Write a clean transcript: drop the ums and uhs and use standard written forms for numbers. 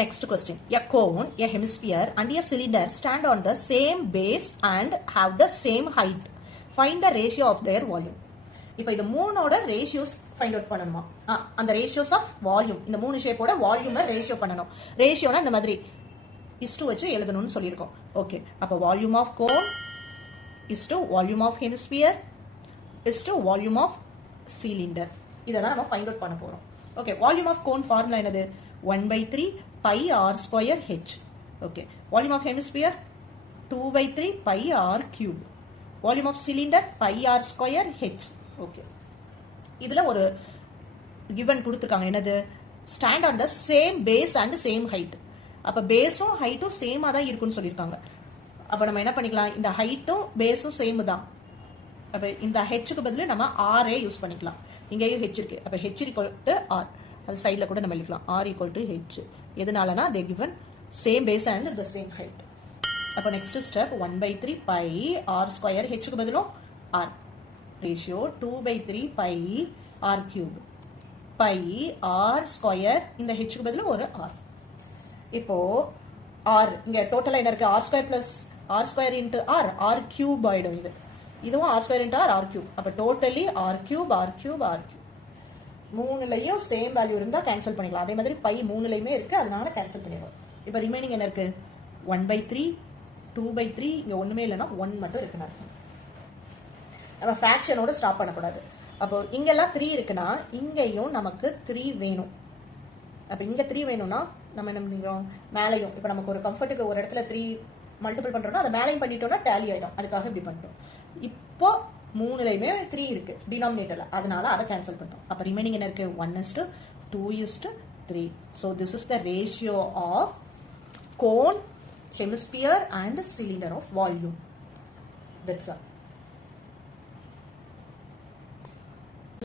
Next question. A cone, a hemisphere and a cylinder stand on the same base and have the same height. Find the ratio of their volume. இப்போ இது மூணோட ratios find out பண்ணணுமா? அந்த ratios of volume, இந்த மூணு ஷேப்போட வால்யூமை ratio பண்ணணும். ரேஷியோனா இந்த மாதிரி இஸ்டு வச்சு எழுதணும்னு சொல்லியிருக்கோம். ஓகே, அப்போ volume of cone is to volume of hemisphere is to volume of cylinder. இதை தான் நம்ம ஃபைண்ட் அவுட் பண்ண போகிறோம். Okay, volume of cone formula என்னது? 1/3 pi r square h. Okay, volume of hemisphere 2/3 pi r cube. Volume of cylinder pi r square h. Okay, இதுல ஒரு given கொடுத்திருக்காங்க. என்னது? stand on the same base and same height. அப்ப பேஸும் ஹைட்டும் சேமா தான் இருக்குன்னு சொல்லியிருக்காங்க. அப்ப நம்ம என்ன பண்ணிக்கலாம்? இந்த ஹைட்டும் பேஸும் சேம் தான். அப்ப இந்த ஹெச்சுக்கு பதில் நம்ம ஆரே யூஸ் பண்ணிக்கலாம். இங்கேயும் ஹெச் இருக்கு. அப்ப ஹெச் ஈக்குவல் டு ஆர். அது சைடில் கூட நம்ம எழுதிக்கலாம். R equal to H. எதனாலனா they given same base and the same height. அப்போ next step 1/3 by R square. ஹெச்சுக்கு பதிலும் R. Ratio 2/3 by R cube by R square. இந்த ஹெச்சுக்கு பதிலும் ஒரு ஆர். இப்போ ஆர் இங்க டோட்டலா என்ன இருக்கு? R square plus R square into R, R cube ஆயிடும். இது இதுவும் R square into R, R cube. அப்போ totally R cube R cube R cube. மூணுலையும் சேம் வேல்யூ இருந்தால் கேன்சல் பண்ணிக்கலாம். அதே மாதிரி பை மூணுலையுமே இருக்கு, அதனால கேன்சல் பண்ணிடுவோம். இப்போ ரிமைனிங் என்ன இருக்கு? 1/3 2/3. இங்க ஒண்ணுமே இல்லைன்னா 1 மட்டும் இருக்குன்னு அர்த்தம். நம்ம ஃபிராக்ஷனோட ஸ்டாப் பண்ணக்கூடாது. அப்போ இங்கெல்லாம் 3 இருக்குன்னா இங்கேயும் நமக்கு 3 வேணும். அப்போ இங்க 3 வேணும்னா நம்ம என்ன பண்ணிக்கிறோம்? மேலையும் இப்போ நமக்கு ஒரு கம்ஃபர்ட்டுக்கு ஒரு இடத்துல 3 மல்டிபிள் பண்றோம்னா அதை மேலையும் பண்ணிட்டோம்னா டேலி ஆயிடும். அதுக்காக இப்படி பண்றோம். இப்போ மூணுலையுமே 3 இருக்கு டினாமினேட்டர்ல, அதனால அதை கேன்சல் பண்ணோம். அப்ப ரிமைனிங் என்ன இருக்கு? 1:2:3. So this is the ratio of cone, hemisphere and cylinder of volume. That's all.